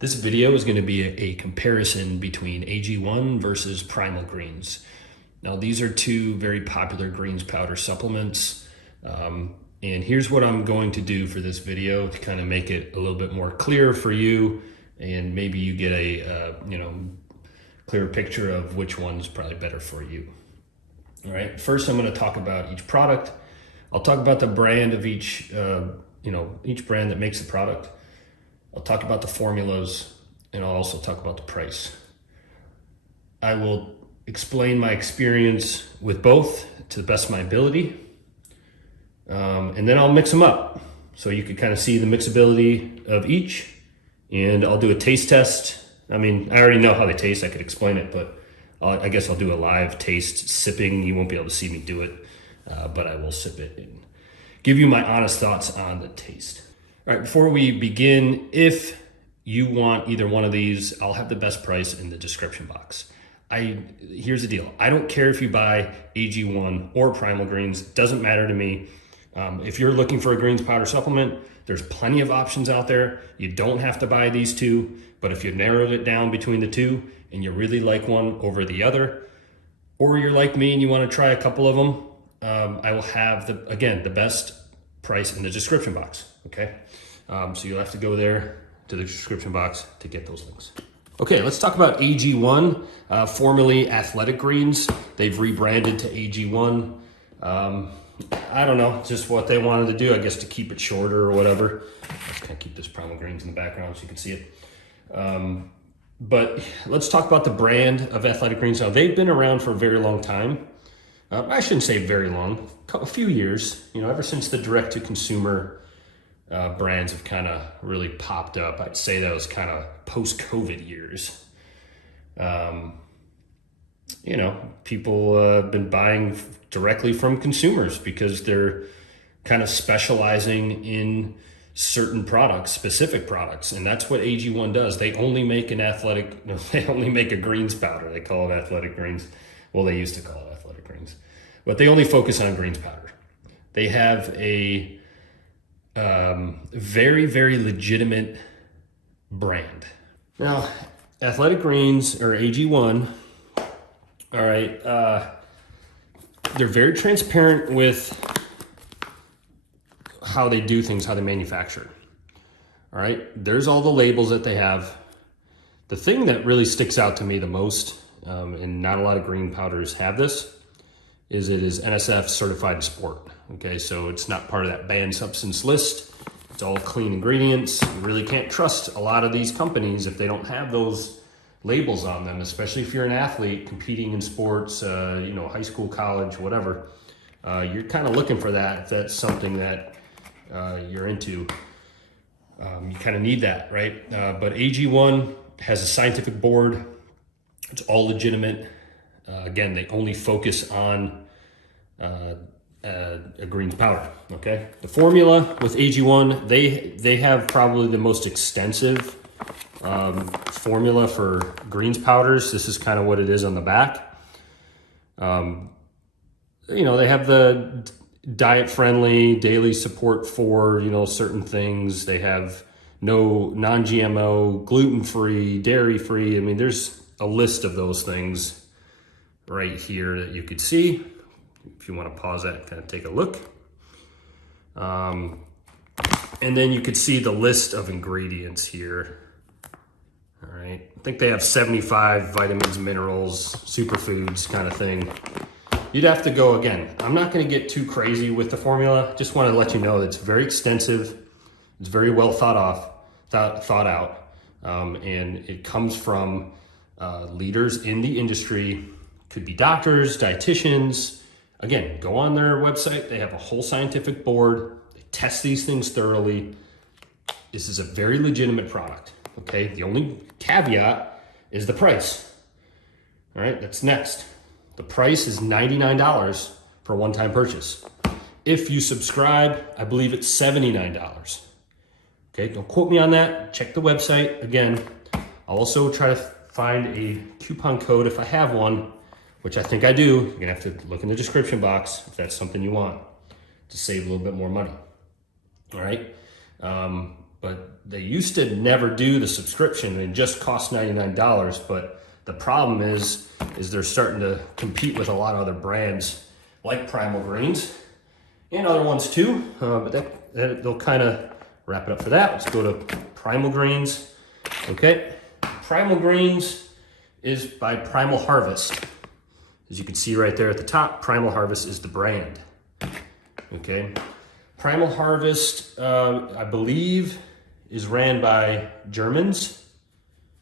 This video is going to be a comparison between AG1 versus Primal Greens. Now, these are two very popular greens powder supplements. And here's what I'm going to do for this video to kind of make it a little bit more clear for you, and maybe you get a clearer picture of which one's probably better for you. All right, first I'm going to talk about each product. I'll talk about the brand of each brand that makes the product. I'll talk about the formulas, and I'll also talk about the price. I will explain my experience with both to the best of my ability, and then I'll mix them up so you can kind of see the mixability of each, and I'll do a taste test. I mean, I already know how they taste. I could explain it, but I guess I'll do a live taste sipping. You won't be able to see me do it, but I will sip it and give you my honest thoughts on the taste. All right, before we begin, if you want either one of these, I'll have the best price in the description box. Here's the deal. I don't care if you buy AG1 or Primal Greens, doesn't matter to me. If you're looking for a greens powder supplement, there's plenty of options out there. You don't have to buy these two, but if you narrowed it down between the two and you really like one over the other, or you're like me and you want to try a couple of them, I will have the best price in the description box, okay? So you'll have to go there to the description box to get those links. Okay, let's talk about AG1, formerly Athletic Greens. They've rebranded to AG1. I don't know, just what they wanted to do, I guess, to keep it shorter or whatever. Let's kind of keep this Primal Greens in the background so you can see it. But let's talk about the brand of Athletic Greens. Now, they've been around for a very long time. I shouldn't say very long, a few years, ever since the direct-to-consumer brands have kind of really popped up. I'd say that was kind of post-COVID years. People have been buying directly from consumers because they're kind of specializing in certain products, specific products, and that's what AG1 does. They only make they only make a greens powder. They call it Athletic Greens. Well, they used to call it Athletic Greens, but they only focus on greens powder. They have a very, very legitimate brand. Now, Athletic Greens, or AG1, all right, they're very transparent with how they do things, how they manufacture. All right, there's all the labels that they have. The thing that really sticks out to me the most, and not a lot of green powders have this, is it is NSF certified sport. Okay, so it's not part of that banned substance list. It's all clean ingredients. You really can't trust a lot of these companies if they don't have those labels on them, especially if you're an athlete competing in sports, high school, college, whatever. You're kind of looking for that if that's something that you're into. You kind of need that, right? But AG1 has a scientific board. It's all legitimate. Again, they only focus on a greens powder, okay? The formula with AG1, they have probably the most extensive formula for greens powders. This is kind of what it is on the back. They have the diet-friendly, daily support for, certain things. They have no non-GMO, gluten-free, dairy-free. I mean, there's a list of those things right here that you could see. If you want to pause that and kind of take a look. And then you could see the list of ingredients here. All right, I think they have 75 vitamins, minerals, superfoods kind of thing. You'd have to go again. I'm not going to get too crazy with the formula. Just want to let you know that it's very extensive. It's very well thought out, and it comes from leaders in the industry. Could be doctors, dietitians. Again, go on their website. They have a whole scientific board. They test these things thoroughly. This is a very legitimate product, okay? The only caveat is the price. All right, that's next. The price is $99 for a one-time purchase. If you subscribe, I believe it's $79. Okay, don't quote me on that. Check the website. Again, I'll also try to find a coupon code if I have one, which I think I do. You're gonna have to look in the description box if that's something you want to save a little bit more money. All right. but they used to never do the subscription. It just cost $99, but the problem is they're starting to compete with a lot of other brands like Primal Greens and other ones too, but they'll kind of wrap it up for that. Let's go to Primal Greens. Okay, Primal Greens is by Primal Harvest. As you can see right there at the top, Primal Harvest is the brand. Okay, Primal Harvest, I believe, is ran by Germans.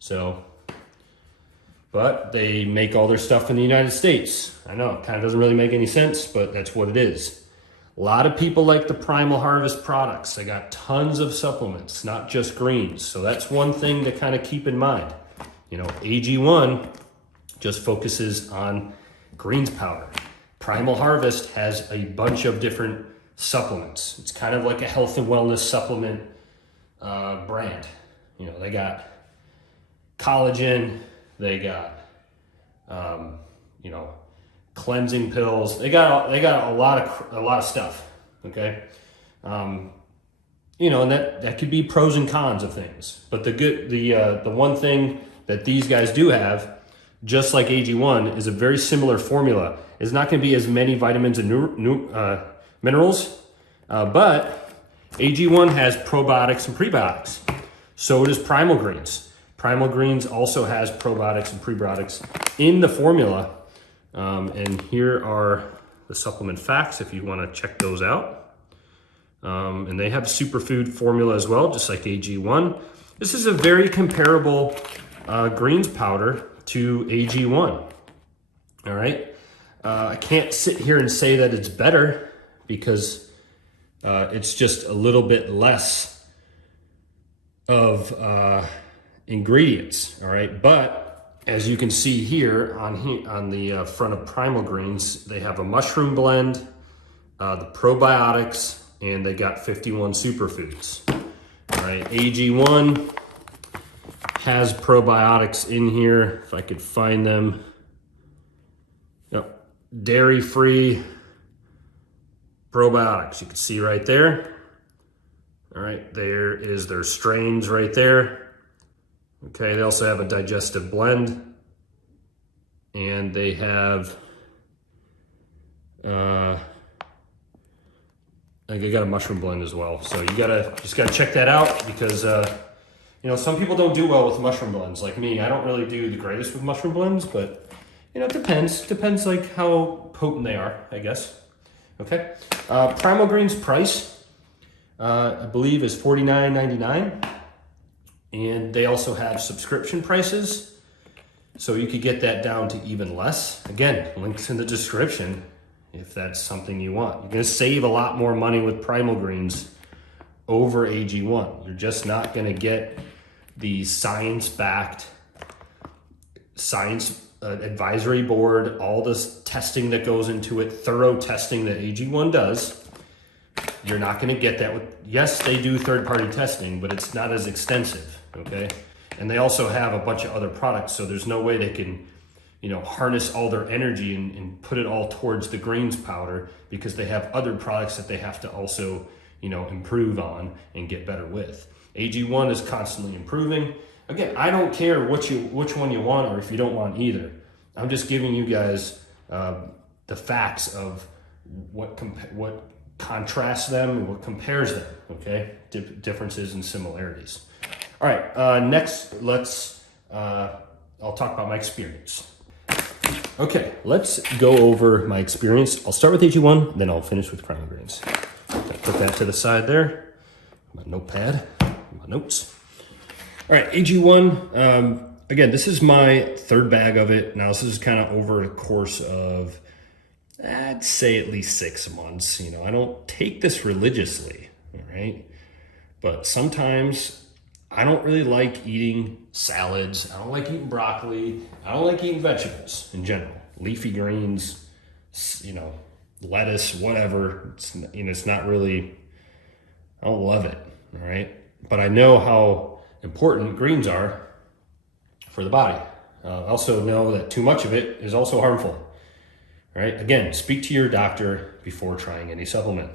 So, but they make all their stuff in the United States. I know, it kind of doesn't really make any sense, but that's what it is. A lot of people like the Primal Harvest products. They got tons of supplements, not just greens. So that's one thing to kind of keep in mind. You know, AG1 just focuses on greens powder. Primal Harvest has a bunch of different supplements. It's kind of like a health and wellness supplement brand. You know, they got collagen, they got you know, cleansing pills. They got a lot of stuff. Okay, you know, and that could be pros and cons of things. But the one thing that these guys do have, just like AG1, is a very similar formula. It's not going to be as many vitamins and minerals, but AG1 has probiotics and prebiotics. So does Primal Greens. Primal Greens also has probiotics and prebiotics in the formula. And here are the supplement facts if you want to check those out. And they have superfood formula as well, just like AG1. This is a very comparable greens powder to AG1. All right. I can't sit here and say that it's better because it's just a little bit less of ingredients. All right. But as you can see here on the front of Primal Greens, they have a mushroom blend, the probiotics, and they got 51 superfoods. All right. AG1 has probiotics in here, if I could find them. Yep, dairy-free probiotics. You can see right there. All right, there is their strains right there. Okay, they also have a digestive blend, and they have they got a mushroom blend as well. So you just gotta check that out because you know, some people don't do well with mushroom blends. Like me, I don't really do the greatest with mushroom blends, but you know, it depends. Depends like how potent they are, I guess. Okay. Primal Greens price, I believe, is $49.99, and they also have subscription prices, so you could get that down to even less. Again, links in the description if that's something you want. You're gonna save a lot more money with Primal Greens over AG1. You're just not gonna get the science-backed advisory board, all this testing that goes into it, thorough testing that AG1 does. You're not going to get that with, yes, they do third-party testing, but it's not as extensive, okay? And they also have a bunch of other products, so there's no way they can, you know, harness all their energy and put it all towards the greens powder because they have other products that they have to also, you know, improve on and get better with. AG1 is constantly improving. Again, I don't care which one you want or if you don't want either. I'm just giving you guys the facts of what contrasts them and what compares them, okay? Differences and similarities. All right, next, I'll talk about my experience. Okay, let's go over my experience. I'll start with AG1, then I'll finish with Primal Greens. Put that to the side there, my notepad, my notes. All right, AG1, again, this is my third bag of it. Now, this is kind of over a course of, I'd say at least 6 months. You know, I don't take this religiously, all right? But sometimes I don't really like eating salads. I don't like eating broccoli. I don't like eating vegetables in general. Leafy greens, you know, lettuce, whatever. It's not really, I don't love it, all right? But I know how important greens are for the body. I also know that too much of it is also harmful. All right, again, speak to your doctor before trying any supplement.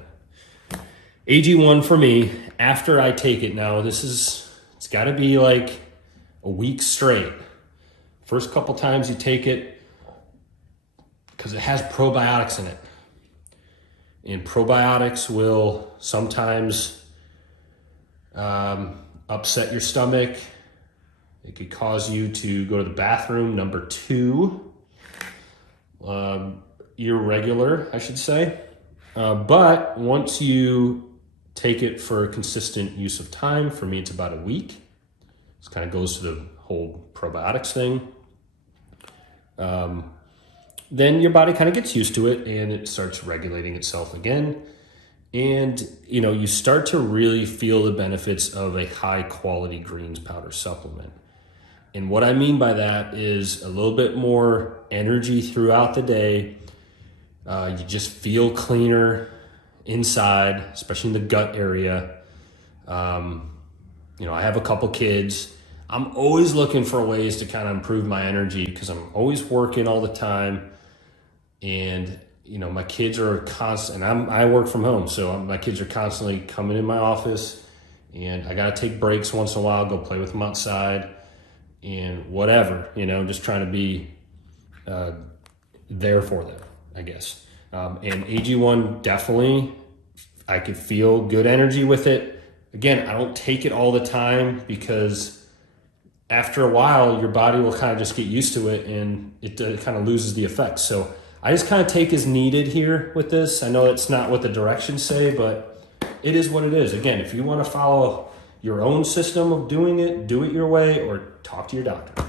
AG1 for me, after I take it now, it's got to be like a week straight. First couple times you take it, because it has probiotics in it. And probiotics will sometimes upset your stomach. It could cause you to go to the bathroom. Number 2, irregular, I should say. But once you take it for a consistent use of time, for me it's about a week. This kind of goes to the whole probiotics thing. Then your body kind of gets used to it and it starts regulating itself again. And, you start to really feel the benefits of a high quality greens powder supplement. And what I mean by that is a little bit more energy throughout the day. You just feel cleaner inside, especially in the gut area. I have a couple kids. I'm always looking for ways to kind of improve my energy because I'm always working all the time. And, my kids are constant, and I work from home. So my kids are constantly coming in my office, and I got to take breaks once in a while, go play with them outside and whatever, just trying to be there for them, I guess. And AG1, definitely, I could feel good energy with it. Again, I don't take it all the time because after a while, your body will kind of just get used to it and it kind of loses the effect. So I just kind of take as needed here with this. I know it's not what the directions say, but it is what it is. Again, if you want to follow your own system of doing it, do it your way, or talk to your doctor.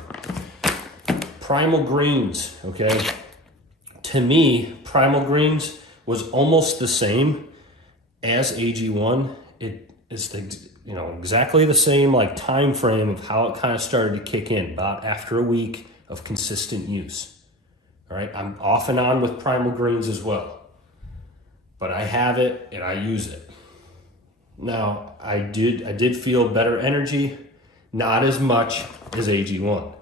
Primal Greens, okay? To me, Primal Greens was almost the same as AG1. It is exactly the same time frame of how it kind of started to kick in, about after a week of consistent use. All right, I'm off and on with Primal Greens as well, but I have it and I use it. Now, I did feel better energy, not as much as AG1,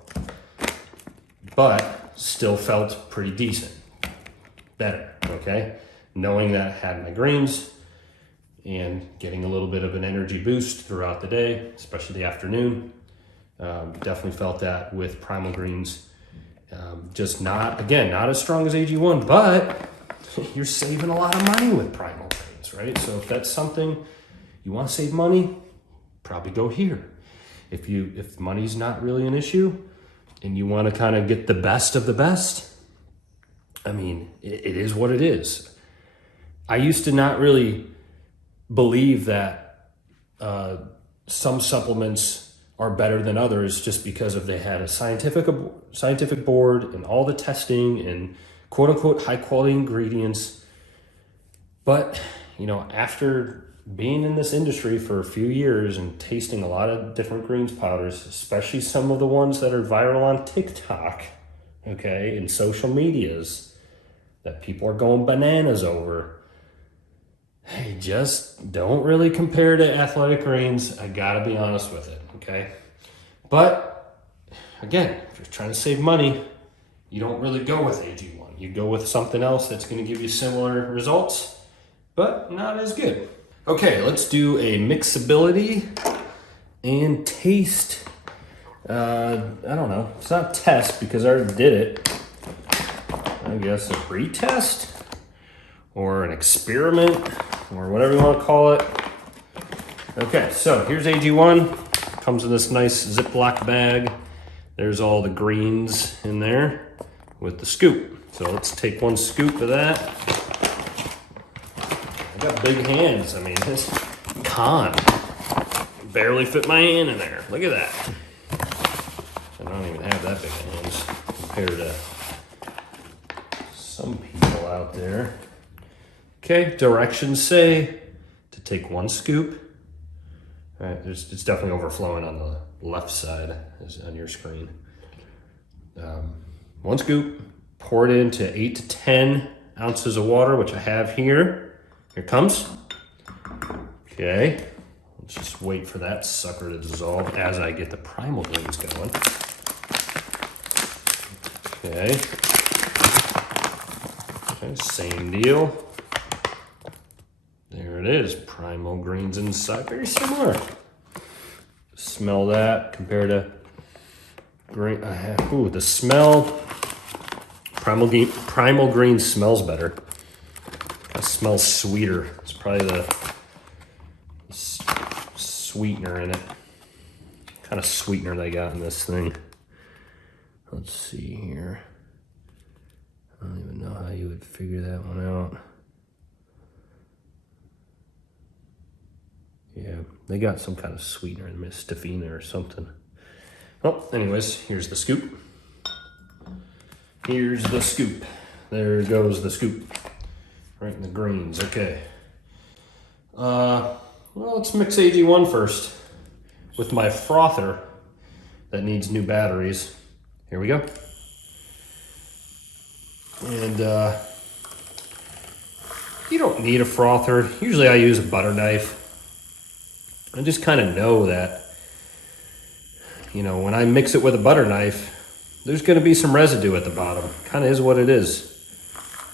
but still felt pretty decent, better, okay? Knowing that I had my greens and getting a little bit of an energy boost throughout the day, especially the afternoon. Definitely felt that with Primal Greens. Just not as strong as AG1, but you're saving a lot of money with Primal Greens, right? So if that's something you want to save money, probably go here. If money's not really an issue and you want to kind of get the best of the best, it is what it is. I used to not really believe that some supplements are better than others just because they had a scientific board and all the testing and quote unquote high quality ingredients. But, after being in this industry for a few years and tasting a lot of different greens powders, especially some of the ones that are viral on TikTok, okay, and social medias that people are going bananas over, they just don't really compare to Athletic Greens. I gotta be honest with it, okay? But again, if you're trying to save money, you don't really go with AG1. You go with something else that's gonna give you similar results, but not as good. Okay, let's do a mixability and taste. I don't know, it's not test because I already did it. I guess a retest or an experiment or whatever you want to call it. Okay, so here's AG1. Comes in this nice Ziploc bag. There's all the greens in there with the scoop. So let's take one scoop of that. I got big hands. This con barely fit my hand in there. Look at that. I don't even have that big hands compared to some people out there. Okay, directions say to take one scoop. All right, it's definitely overflowing on the left side on your screen. One scoop, pour it into 8 to 10 ounces of water, which I have here. Here it comes. Okay, let's just wait for that sucker to dissolve as I get the Primal Greens going. Okay, same deal. There it is, Primal Greens inside, very similar. Smell that compared to green. Ooh, the smell. Primal Green smells better. It smells sweeter. It's probably the sweetener in it. What kind of sweetener they got in this thing? Let's see here. I don't even know how you would figure that one out. Yeah, they got some kind of sweetener in Stefina or something. Well, anyways, here's the scoop. Here's the scoop. There goes the scoop. Right in the greens, okay. Well, let's mix AG1 first with my frother that needs new batteries. Here we go. And you don't need a frother. Usually I use a butter knife. I just kind of know that, you know, when I mix it with a butter knife, there's going to be some residue at the bottom. Kind of is what it is.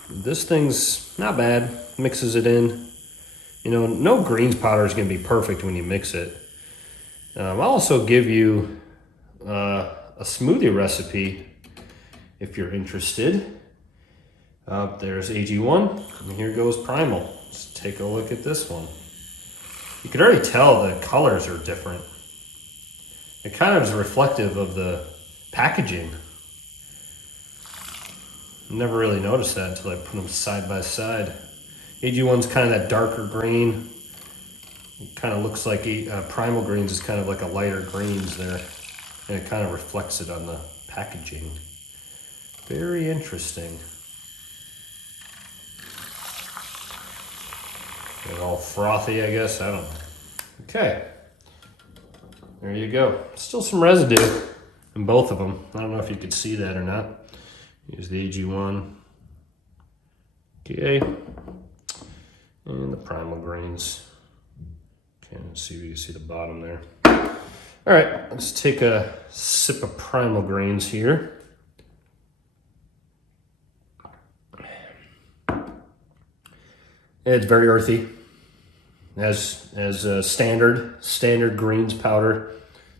This thing's not bad. Mixes it in. You know, no greens powder is going to be perfect when you mix it. I'll also give you a smoothie recipe if you're interested. There's AG1, and here goes Primal. Let's take a look at this one. You can already tell the colors are different. It kind of is reflective of the packaging. Never really noticed that until I put them side by side. AG1's kind of that darker green. It kind of looks like Primal Greens is kind of like a lighter greens there. And it kind of reflects it on the packaging. Very interesting. Get all frothy, I guess. I don't know. Okay. There you go. Still some residue in both of them. I don't know if you could see that or not. Here's the AG1. Okay. And the Primal Greens. Okay, let's see if you can see the bottom there. All right, let's take a sip of Primal Greens here. It's very earthy, as standard greens powder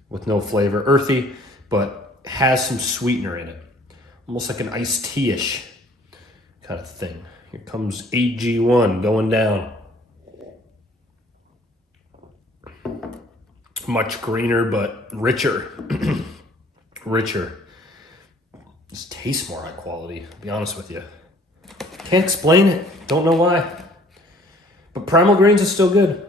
with no flavor. Earthy, but has some sweetener in it, almost like an iced tea-ish kind of thing. Here comes AG1 going down. Much greener, but richer. Richer. This tastes more high quality, to be honest with you. Can't explain it. Don't know why. But Primal Greens is still good.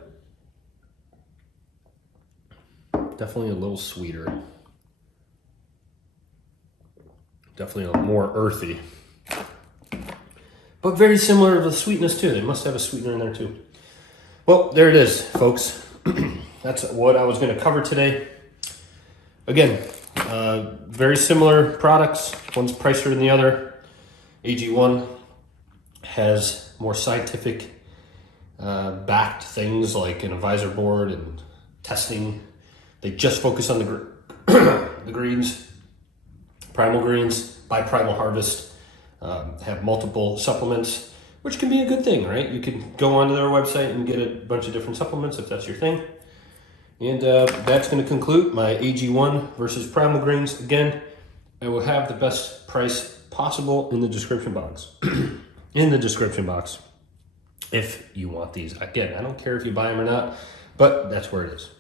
Definitely a little sweeter. Definitely a little more earthy. But very similar to the sweetness too. They must have a sweetener in there too. Well, there it is, folks. That's what I was going to cover today. Again, very similar products. One's pricier than the other. AG1 has more scientific backed things like an advisor board and testing. They just focus on the greens. Primal Greens by Primal Harvest have multiple supplements, which can be a good thing, right? You can go onto their website and get a bunch of different supplements if that's your thing. And that's going to conclude my AG1 versus Primal Greens. Again, I will have the best price possible in the description box. In the description box, if you want these. Again, I don't care if you buy them or not, but that's where it is.